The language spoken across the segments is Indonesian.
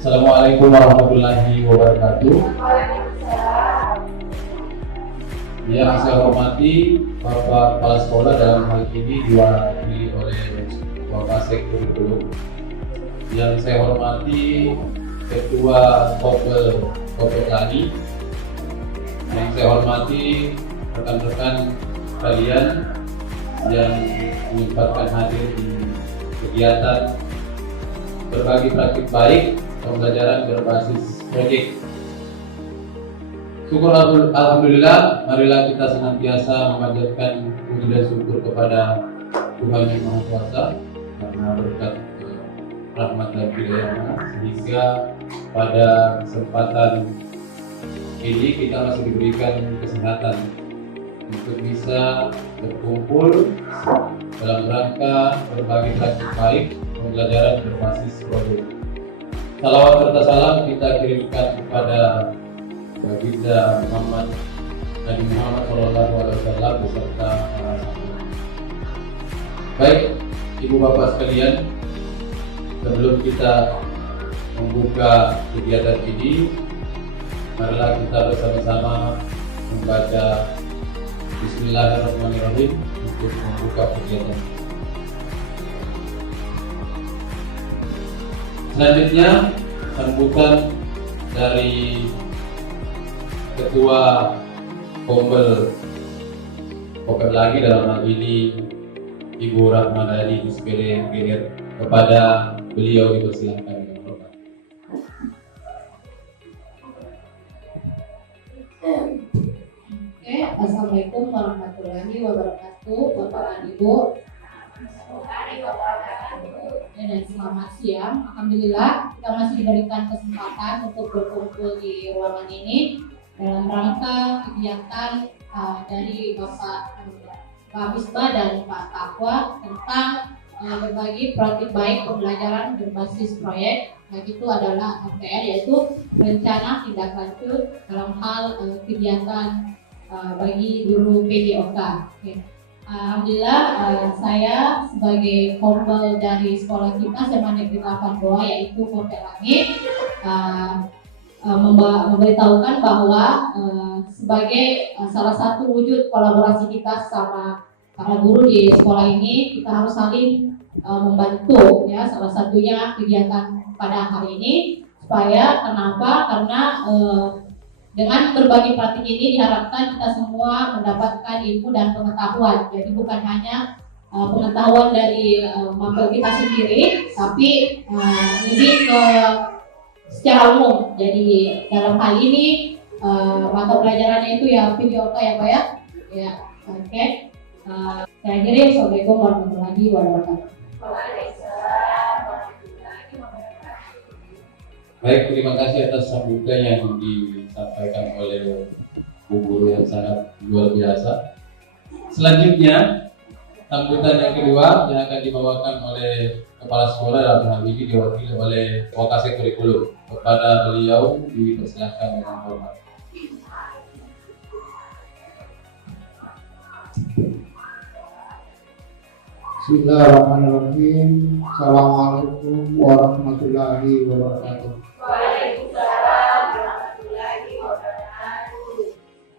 Assalamualaikum warahmatullahi wabarakatuh. Yang saya hormati Bapak Kepala Sekolah, dalam hal ini diwakili oleh Wakasek Kurikulum. Yang saya hormati Ketua Kopel Lani. Yang saya hormati rekan-rekan kalian yang menyempatkan hadir di kegiatan berbagi praktik baik pembelajaran berbasis proyek. Syukur alhamdulillah, marilah kita senantiasa memanjatkan puji dan syukur kepada Tuhan Yang Maha Kuasa karena berkat rahmat dan hidayahnya, sehingga pada kesempatan ini kita masih diberikan kesehatan untuk bisa berkumpul dalam rangka berbagi praktik baik pembelajaran berbasis proyek. Salawat serta salam kita kirimkan kepada Baginda Muhammad Nabi Muhammad SAW beserta para sahabat. Baik, Ibu Bapak sekalian, sebelum kita membuka kegiatan ini, marilah kita bersama-sama membaca Bismillahirrahmanirrahim untuk membuka kegiatan ini. Selanjutnya, sambutan dari Ketua Kopel lagi, dalam hal ini Ibu Rahmadani SPD MPR, kepada beliau dipersilakan dengan hormat. Oke, Assalamualaikum warahmatullahi wabarakatuh, Bapak dan Ibu. Dan selamat siang. Alhamdulillah kita masih diberikan kesempatan untuk berkumpul di ruangan ini dalam rangka kegiatan dari Pak Misbah dan Pak Takwa tentang berbagi praktik baik pembelajaran berbasis proyek, yaitu adalah RTL, yaitu rencana tindak lanjut dalam hal kegiatan bagi guru PJOK. Okay. Alhamdulillah, saya sebagai kompel dari sekolah kita SMA Negeri 82, yaitu Kopel Langit, memberitahukan bahwa sebagai salah satu wujud kolaborasi kita sama para guru di sekolah ini, kita harus saling membantu, ya. Salah satunya kegiatan pada hari ini, supaya kenapa? Karena dengan berbagi praktik ini diharapkan kita semua mendapatkan ilmu dan pengetahuan. Jadi bukan hanya pengetahuan dari mapel kita sendiri, tapi lebih ke secara umum. Jadi dalam hal ini mata pelajarannya itu ya PJOK ya Pak ya. Ya, oke. Saya akhiri. Assalamualaikum warahmatullahi wabarakatuh. Baik, terima kasih atas sambutan yang disampaikan oleh Bu Guru yang sangat luar biasa. Selanjutnya, sambutan yang kedua yang akan dibawakan oleh Kepala Sekolah, dalam hal ini diwakili oleh Wakasek Kurikulum. Kepada beliau dipersilakan dengan hormat. Bismillahirrahmanirrahim. Assalamualaikum warahmatullahi wabarakatuh. Waalaikumsalam warahmatullahi wabarakatuh.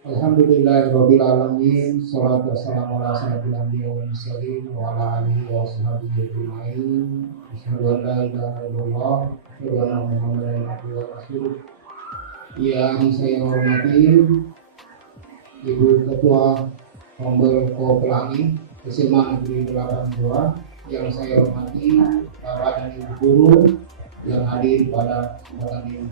Alhamdulillahirabbil alamin. Shalatu wassalamu ala asyrofil anbiya'i wal mursalin wa ala alihi wa sahbihi ajma'in. Asyhadu an la ilaha illallah wa asyhadu anna Muhammadan abduhu wa rasuluh. Yang saya hormati Ibu Ketua Kompel Kopel SMA Negeri 82, yang saya hormati Bapak dan Ibu guru yang hadir pada kesempatan ini.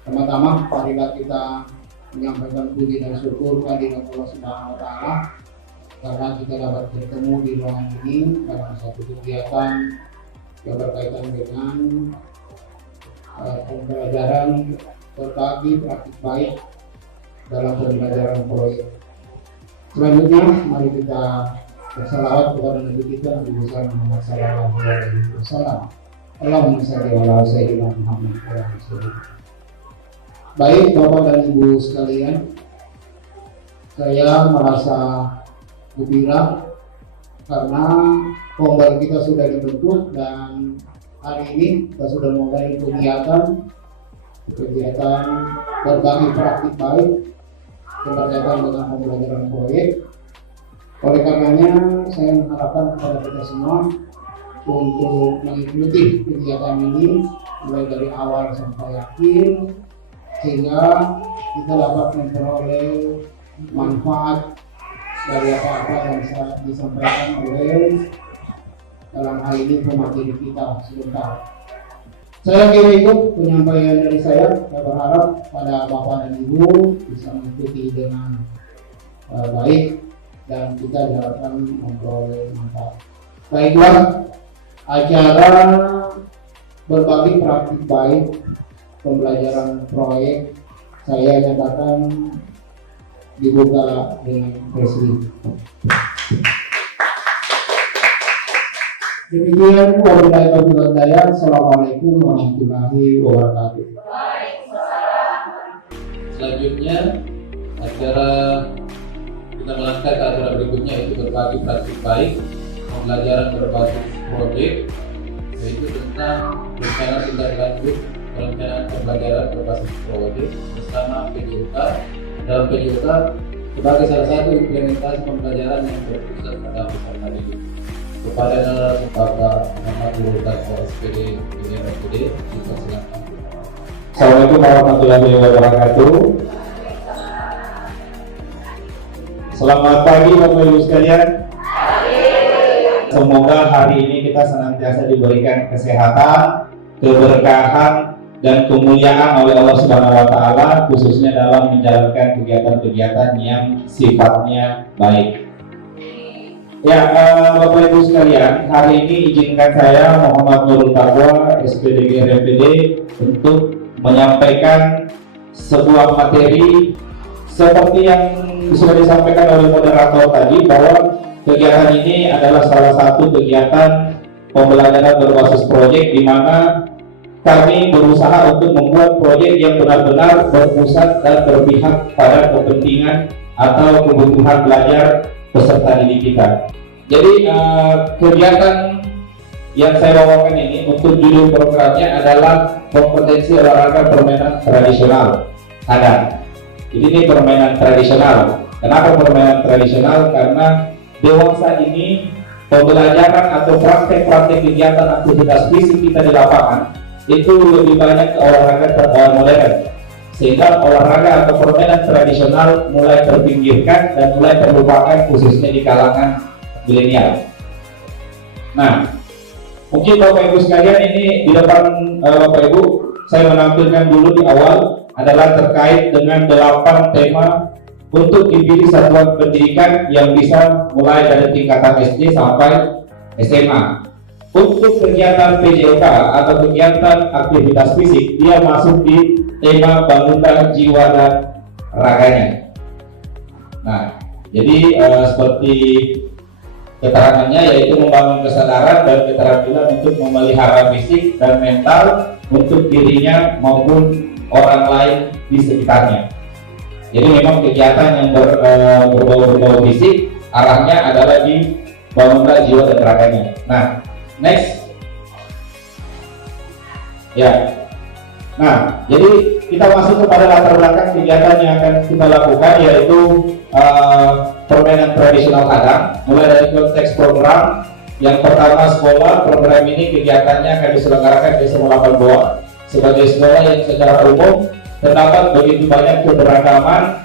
Pertama-tama, marilah kita menyampaikan puji dan syukur kehadirat Allah Subhanahu wa Ta'ala karena kita dapat bertemu di ruangan ini dalam satu kegiatan yang berkaitan dengan pembelajaran berbagi praktik baik dalam pembelajaran proyek. Selanjutnya, mari kita bersalawat kepada Nabi kita Nabi Muhammad sallallahu alaihi wasallam. Allahumma shalli ala sayyidina Muhammad wa ala alihi. Baik Bapak dan Ibu sekalian, saya merasa gembira karena Kompel kita sudah dibentuk dan hari ini kita sudah mulai kegiatan kegiatan berbagi praktik baik berkaitan dengan pembelajaran proyek. Oleh karenanya saya mengharapkan kepada kita semua untuk mengikuti kegiatan ini mulai dari awal sampai akhir, sehingga kita dapat memperoleh manfaat dari apa-apa yang disampaikan oleh dalam hal ini pemateri kita sebentar. Saya kira itu penyampaian dari saya. Saya berharap pada Bapak dan Ibu bisa mengikuti dengan baik dan kita diharapkan memperoleh manfaat. Baiklah, acara berbagi praktik baik pembelajaran proyek saya nyatakan dibuka dengan resmi. Demikian, wabillahi taufiq wal hidayah. Assalamualaikum warahmatullahi wabarakatuh. Selanjutnya acara kita melangkah ke acara berikutnya, yaitu berbagi praktik baik pembelajaran berbasis proyek, yaitu tentang rencana tindak lanjut perencanaan pembelajaran berbasis proyek bersama PJOK. Dalam PJOK sebagai salah satu implementasi pembelajaran yang berpusat pada peserta didik. Kepada Bapak Muhammad Nurul Taqwa SPD PDRPD, dipersilakan. Assalamualaikum warahmatullahi wabarakatuh. Selamat pagi Bapak Ibu sekalian. Semoga hari ini kita senantiasa diberikan kesehatan, keberkahan, dan kemuliaan oleh Allah Subhanahu wa Ta'ala, khususnya dalam menjalankan kegiatan-kegiatan yang sifatnya baik. Ya, Bapak Ibu sekalian, hari ini izinkan saya Muhammad Nurul Taqwa SPD RPD untuk menyampaikan sebuah materi seperti yang sudah disampaikan oleh moderator tadi, bahwa kegiatan ini adalah salah satu kegiatan pembelajaran berbasis proyek di mana kami berusaha untuk membuat proyek yang benar-benar berpusat dan berpihak pada kepentingan atau kebutuhan belajar peserta didik kita. Jadi kegiatan yang saya bawakan ini untuk judul programnya adalah kompetensi olahraga permainan tradisional Hadang. Ini permainan tradisional. Kenapa permainan tradisional? Karena dewasa ini pembelajaran atau praktek-praktek kegiatan aktivitas fisik kita di lapangan itu lebih banyak ke olahraga modern, sehingga olahraga atau permainan tradisional mulai terpinggirkan dan mulai terlupakan, khususnya di kalangan milenial. Nah, mungkin Bapak Ibu sekalian, ini di depan Bapak Ibu saya menampilkan dulu di awal adalah terkait dengan 8 tema untuk dipilih satuan pendidikan yang bisa mulai dari tingkatan SD sampai SMA. Untuk kegiatan PJOK atau kegiatan aktivitas fisik, dia masuk di tema bangunkan jiwa dan raganya. Nah, jadi seperti keterangannya, yaitu membangun kesadaran dan keterampilan untuk memelihara fisik dan mental untuk dirinya maupun orang lain di sekitarnya. Jadi memang kegiatan yang berbau fisik, arahnya adalah di bangunkan jiwa dan raganya. Nah, next. Ya. Nah, jadi kita masuk kepada latar belakang kegiatan yang akan kita lakukan, yaitu permainan tradisional Hadang. Mulai dari konteks program, yang pertama sekolah. Program ini kegiatannya akan diselenggarakan di SMA 8 Goa sebagai sekolah yang secara umum terdapat begitu banyak keberagaman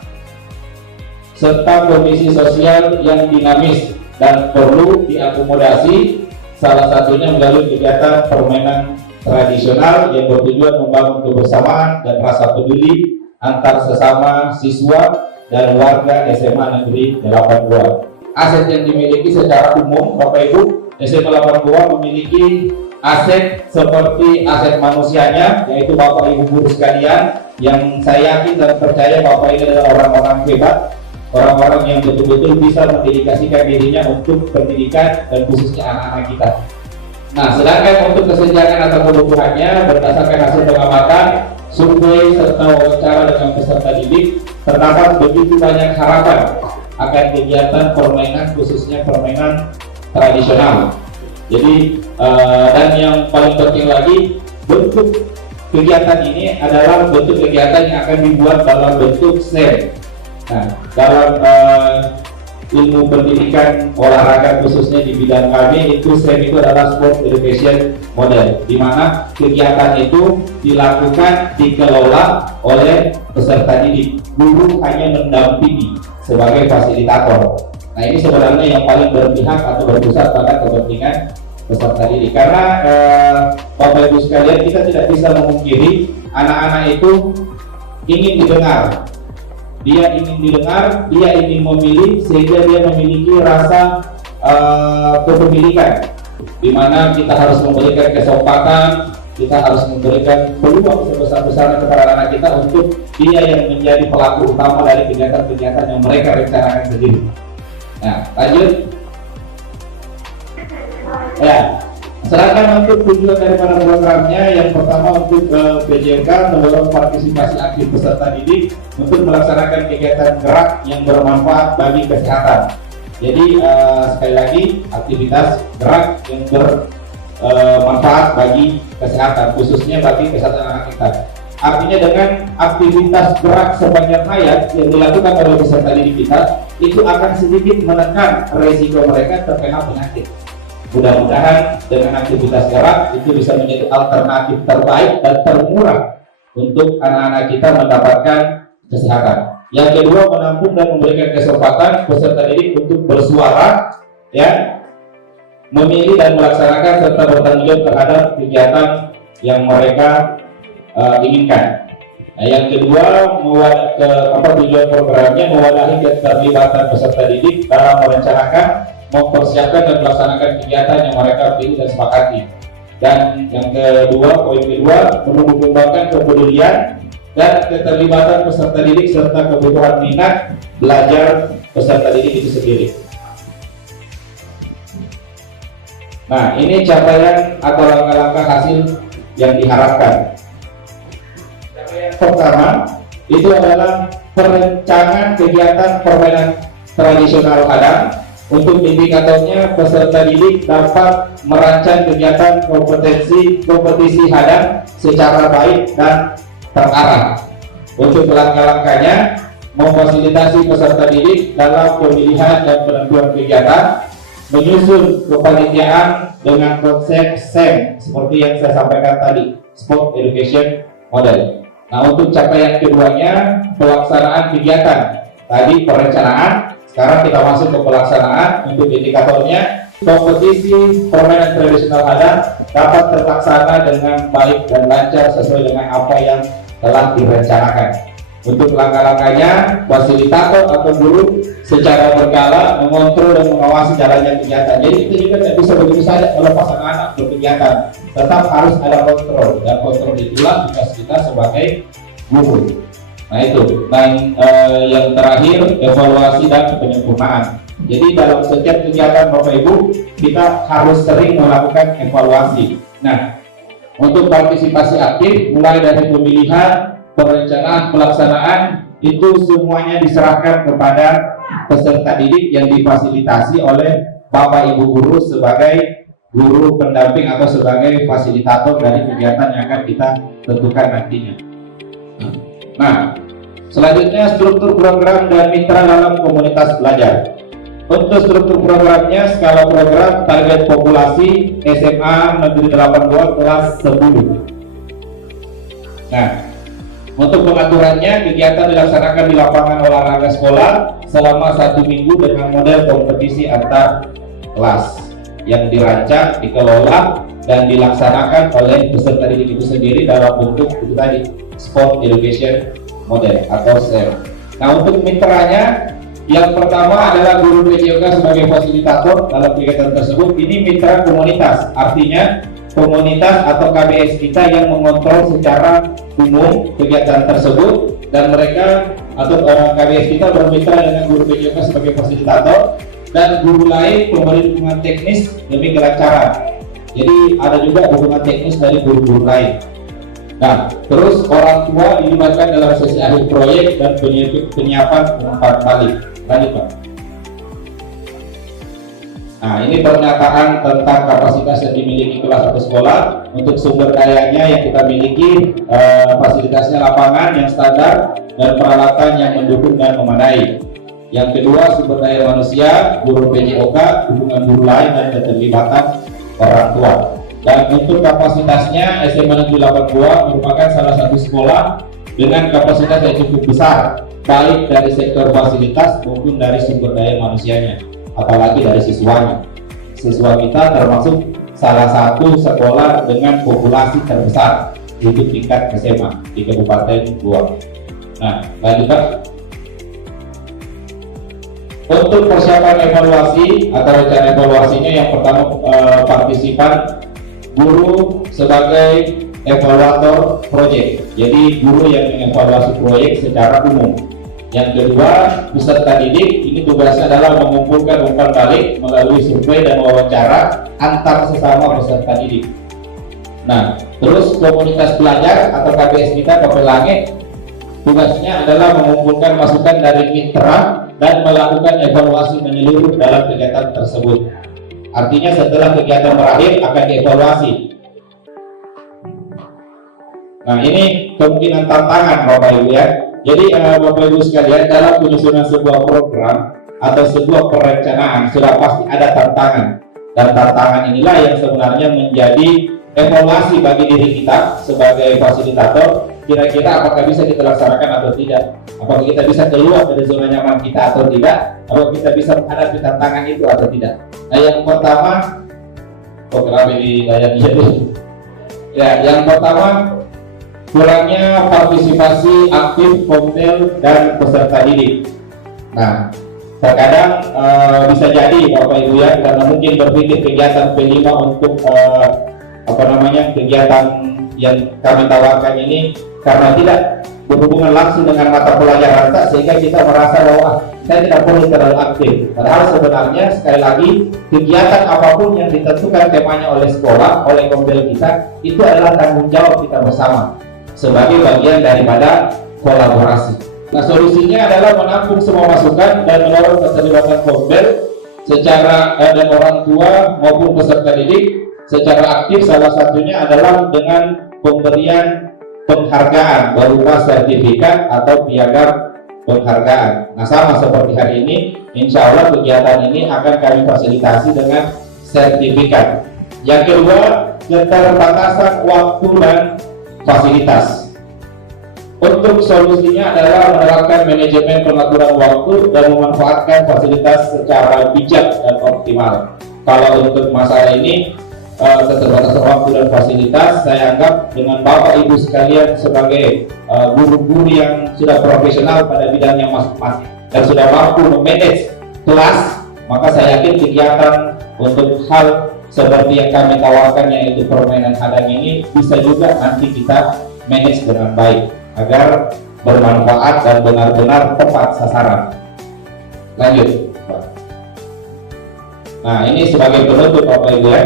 serta kondisi sosial yang dinamis dan perlu diakomodasi. Salah satunya melalui kegiatan permainan tradisional yang bertujuan membangun kebersamaan dan rasa peduli antar sesama siswa dan warga SMA Negeri 8 Goa. Aset yang dimiliki secara umum, Bapak Ibu, SMA 8 Goa memiliki aset seperti aset manusianya, yaitu Bapak Ibu guru sekalian, yang saya yakin dan percaya Bapak ini adalah orang-orang hebat, orang-orang yang betul-betul bisa mendedikasikan dirinya untuk pendidikan dan khususnya anak-anak kita. Nah, sedangkan untuk kesenjangan atau kebutuhannya berdasarkan hasil pengamatan, survei serta wawancara dengan peserta didik, terdapat begitu banyak harapan akan kegiatan permainan, khususnya permainan tradisional. Jadi dan yang paling penting lagi, bentuk kegiatan ini adalah bentuk kegiatan yang akan dibuat dalam bentuk SEM. Nah, dalam ilmu pendidikan olahraga khususnya di bidang kami itu SEM itu adalah Sport Education Model, di mana kegiatan itu dilakukan, dikelola oleh peserta didik. Guru hanya mendampingi sebagai fasilitator. Nah, ini sebenarnya yang paling berpihak atau berpusat pada kepentingan peserta didik, karena Bapak Ibu sekalian, kita tidak bisa memungkiri anak-anak itu ingin didengar, dia ingin didengar, dia ingin memilih, sehingga dia memiliki rasa kepemilikan, di mana kita harus memberikan kesempatan, kita harus memberikan peluang sebesar-besarnya kepada anak kita untuk dia yang menjadi pelaku utama dari kegiatan-kegiatan yang mereka rencanakan sendiri. Nah, lanjut. Ya, sedangkan untuk tujuan daripada programnya, yang pertama untuk PJK mendorong partisipasi aktif peserta didik untuk melaksanakan kegiatan gerak yang bermanfaat bagi kesehatan. Jadi sekali lagi, aktivitas gerak yang bermanfaat bagi kesehatan, khususnya bagi kesehatan anak kita. Artinya dengan aktivitas gerak sepanjang hayat yang dilakukan oleh peserta didik kita, itu akan sedikit menekan risiko mereka terkena penyakit. Mudah-mudahan dengan aktivitas gerak itu bisa menjadi alternatif terbaik dan termurah untuk anak-anak kita mendapatkan kesehatan. Yang kedua, menampung dan memberikan kesempatan peserta didik untuk bersuara, ya, memilih dan melaksanakan serta bertanggung jawab terhadap kegiatan yang mereka inginkan. Nah, yang kedua, tujuan programnya mewadahi keterlibatan peserta didik dalam merencanakan, mempersiapkan dan melaksanakan kegiatan yang mereka pilih dan sepakati. Dan yang kedua, poin kedua, mengembangkan kepedulian dan keterlibatan peserta didik serta kebutuhan minat belajar peserta didik itu sendiri. Nah, ini capaian atau langkah-langkah hasil yang diharapkan. Capaian pertama itu adalah perencanaan kegiatan permainan tradisional Hadang. Untuk indikatornya, peserta didik dapat merancang kegiatan kompetisi Hadang secara baik dan terarah. Untuk langkah-langkahnya, memfasilitasi peserta didik dalam pemilihan dan penentuan kegiatan, menyusun kepanitiaan dengan konsep SEM seperti yang saya sampaikan tadi, Sport Education Model. Nah, untuk capaian keduanya, pelaksanaan kegiatan. Tadi perencanaan, sekarang kita masuk ke pelaksanaan. Untuk indikatornya, kompetisi permainan tradisional Hadang dapat terlaksana dengan baik dan lancar sesuai dengan apa yang telah direncanakan. Untuk langkah-langkahnya, fasilitator atau guru secara berkala mengontrol dan mengawasi jalannya kegiatan. Jadi kita juga tidak bisa begitu saja melepas anak-anak berkegiatan, tetap harus ada kontrol, dan kontrol itulah tugas kita sebagai guru. Nah itu, dan yang terakhir, evaluasi dan penyempurnaan. Jadi dalam setiap kegiatan Bapak Ibu, kita harus sering melakukan evaluasi. Nah, untuk partisipasi aktif, mulai dari pemilihan, perencanaan, pelaksanaan, itu semuanya diserahkan kepada peserta didik yang difasilitasi oleh Bapak Ibu guru sebagai guru pendamping atau sebagai fasilitator dari kegiatan yang akan kita tentukan nantinya. Nah, selanjutnya struktur program dan mitra dalam komunitas belajar. Untuk struktur programnya, skala program target populasi SMA Negeri 82 kelas 10. Nah, untuk pengaturannya, kegiatan dilaksanakan di lapangan olahraga sekolah selama 1 minggu dengan model kompetisi antar kelas yang dirancang, dikelola, dan dilaksanakan oleh peserta didik itu sendiri dalam bentuk itu tadi, Sport Education Model atau SEM. Nah, untuk mitranya, yang pertama adalah guru PJOK sebagai fasilitator dalam kegiatan tersebut. Ini mitra komunitas, artinya komunitas atau KBS kita yang mengontrol secara umum kegiatan tersebut, dan mereka atau KBS kita bermitra dengan guru PJOK sebagai fasilitator, dan guru lain memberi dukungan teknis demi kelancaran. Jadi ada juga dukungan teknis dari guru-guru lain. Nah, terus orang tua dilibatkan dalam sesi akhir proyek dan penyiapan umpan balik. Lanjut, Pak. Nah, ini pernyataan tentang kapasitas yang dimiliki kelas atau sekolah. untuk sumber dayanya yang kita miliki, fasilitasnya lapangan yang standar dan peralatan yang mendukung dan memadai. Yang kedua, sumber daya manusia, guru PJOK, hubungan guru lain dan keterlibatan orang tua. Dan untuk kapasitasnya, SMA Negeri 82 merupakan salah satu sekolah dengan kapasitas yang cukup besar, baik dari sektor fasilitas maupun dari sumber daya manusianya, apalagi dari siswanya. Siswa kita termasuk salah satu sekolah dengan populasi terbesar untuk tingkat SMA di Kabupaten Goa. Nah, lanjut Pak. Untuk persiapan evaluasi atau rencana evaluasinya, yang pertama partisipan guru sebagai evaluator proyek. Jadi guru yang mengevaluasi proyek secara umum. Yang kedua, peserta didik ini tugasnya adalah mengumpulkan umpan balik melalui survei dan wawancara antar sesama peserta didik. Nah, terus komunitas belajar atau KBS kita Kapelange tugasnya adalah mengumpulkan masukan dari mitra dan melakukan evaluasi menyeluruh dalam kegiatan tersebut. Artinya setelah kegiatan berakhir akan dievaluasi. Nah, ini kemungkinan tantangan Bapak Ibu ya. Jadi Bapak Ibu sekalian, dalam penyusunan sebuah program atau sebuah perencanaan sudah pasti ada tantangan. Dan tantangan inilah yang sebenarnya menjadi evaluasi bagi diri kita sebagai fasilitator. Kira-kira apakah bisa kita laksanakan atau tidak? Apakah kita bisa keluar dari zona nyaman kita atau tidak? Apakah kita bisa menghadapi tantangan itu atau tidak? Nah, yang pertama, di layar ini. Ya, yang pertama, kurangnya partisipasi aktif komdel dan peserta didik. Nah, terkadang bisa jadi Bapak Ibu ya, karena mungkin berpikir kegiatan P5 untuk kegiatan yang kami tawarkan ini karena tidak berhubungan langsung dengan mata pelajaran, sehingga kita merasa bahwa saya tidak perlu terlalu aktif. Padahal sebenarnya sekali lagi kegiatan apapun yang ditentukan temanya oleh sekolah, oleh komdel kita, itu adalah tanggung jawab kita bersama sebagai bagian daripada kolaborasi. Nah, solusinya adalah menampung semua masukan dan mendorong keterlibatan komdel secara dan orang tua maupun peserta didik secara aktif. Salah satunya adalah dengan pemberian penghargaan berupa sertifikat atau piagam penghargaan. Nah, sama seperti hari ini, insya Allah kegiatan ini akan kami fasilitasi dengan sertifikat. Yang kedua, keterbatasan waktu dan fasilitas. Untuk solusinya adalah menerapkan manajemen pengaturan waktu dan memanfaatkan fasilitas secara bijak dan optimal. Kalau untuk masalah ini, keterbatasan waktu dan fasilitas, saya anggap dengan Bapak Ibu sekalian sebagai guru-guru yang sudah profesional pada bidangnya masing-masing dan sudah mampu memanage kelas, maka saya yakin kegiatan untuk hal seperti yang kami tawarkan, yaitu permainan hadang ini, bisa juga nanti kita manage dengan baik agar bermanfaat dan benar-benar tepat sasaran. Lanjut. Nah, ini sebagai penutup Bapak Ibu ya.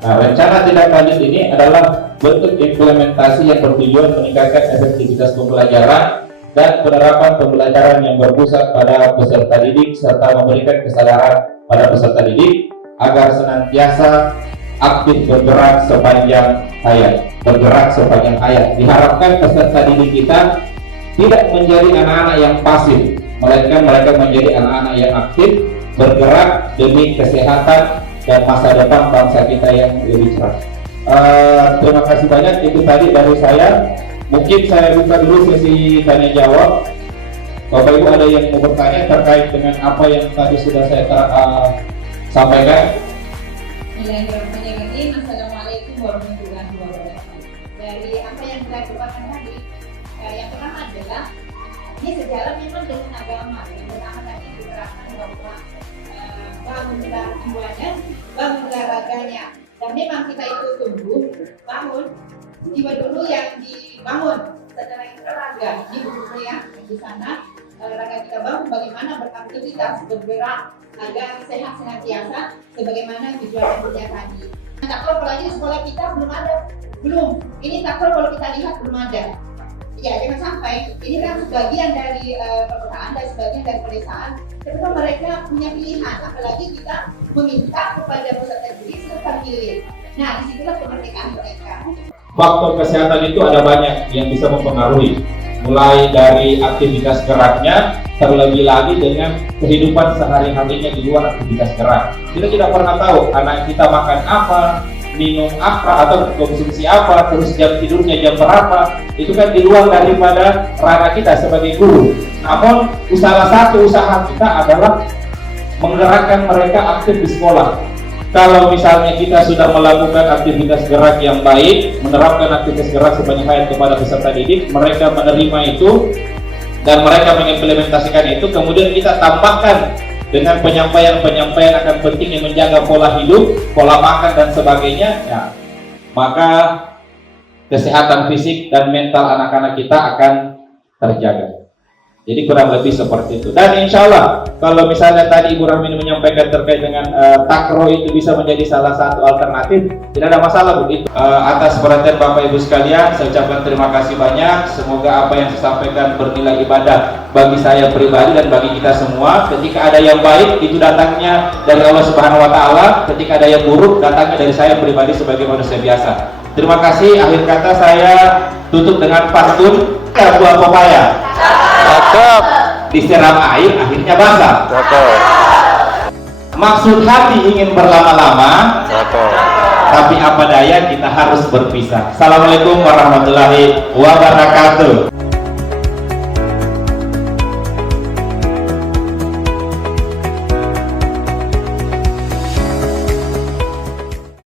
Nah, rencana tindak lanjut ini adalah bentuk implementasi yang bertujuan meningkatkan efektivitas pembelajaran dan penerapan pembelajaran yang berpusat pada peserta didik serta memberikan kesadaran pada peserta didik agar senantiasa aktif bergerak sepanjang hayat. Diharapkan peserta didik kita tidak menjadi anak-anak yang pasif, melainkan mereka menjadi anak-anak yang aktif bergerak demi kesehatan dan masa depan bangsa kita yang lebih cerah. Terima kasih banyak, itu tadi dari saya. Mungkin saya buka dulu sesi tanya jawab. Bapak Ibu ada yang mau bertanya terkait dengan apa yang tadi sudah saya sampaikan? Bismillahirrahmanirrahim. Assalamualaikum warahmatullahi wabarakatuh. Dari apa yang saya kemukakan tadi, yang pertama adalah ini sejalan memang dengan agama. Yang pertama tadi diterapkan bahwa bangunlah jiwanya, bangunlah raganya. Dan memang kita itu tumbuh, bangun, jiwa dulu yang dibangun. Setelah itu raga, ibu ya di sana raga kita bangun bagaimana beraktivitas, bergerak agar sehat senantiasa sebagaimana tujuan yang tadi. Takror apalagi di sekolah kita belum. Ini takror kalau kita lihat belum ada. Ya, jangan sampai ini kan sebagian dari perkotaan dan sebagian dari pedesaan. Sebetulnya mereka punya pilihan, apalagi kita meminta kepada peserta didik serta pilih. Nah, disitulah kemerdekaan mereka. Faktor kesehatan itu ada banyak yang bisa mempengaruhi, mulai dari aktivitas geraknya, terlebih lagi dengan kehidupan sehari-harinya di luar aktivitas gerak. Kita tidak pernah tahu anak kita makan apa, minum apa, atau konsumsi apa, terus jam tidurnya jam berapa. Itu kan di luar daripada ranah kita sebagai guru. Namun salah satu usaha kita adalah menggerakkan mereka aktif di sekolah. Kalau misalnya kita sudah melakukan aktivitas gerak yang baik, menerapkan aktivitas gerak sebanyak kepada peserta didik, mereka menerima itu dan mereka mengimplementasikan itu, kemudian kita tambahkan dengan penyampaian-penyampaian akan pentingnya menjaga pola hidup, pola makan dan sebagainya, ya, maka kesehatan fisik dan mental anak-anak kita akan terjaga. Jadi kurang lebih seperti itu. Dan insya Allah kalau misalnya tadi Ibu Rahmin menyampaikan terkait dengan takro itu bisa menjadi salah satu alternatif, tidak ada masalah Bu. Atas perhatian Bapak Ibu sekalian, saya ucapkan terima kasih banyak. Semoga apa yang saya sampaikan bernilai ibadah bagi saya pribadi dan bagi kita semua. Ketika ada yang baik itu datangnya dari Allah Subhanahu Wa Taala. Ketika ada yang buruk datangnya dari saya pribadi sebagai manusia biasa. Terima kasih. Akhir kata saya tutup dengan pantun buah pepaya. Cakep. Disiram air akhirnya basah. Cakep. Maksud hati ingin berlama-lama, Cakep. tapi apa daya kita harus berpisah. Assalamualaikum warahmatullahi wabarakatuh.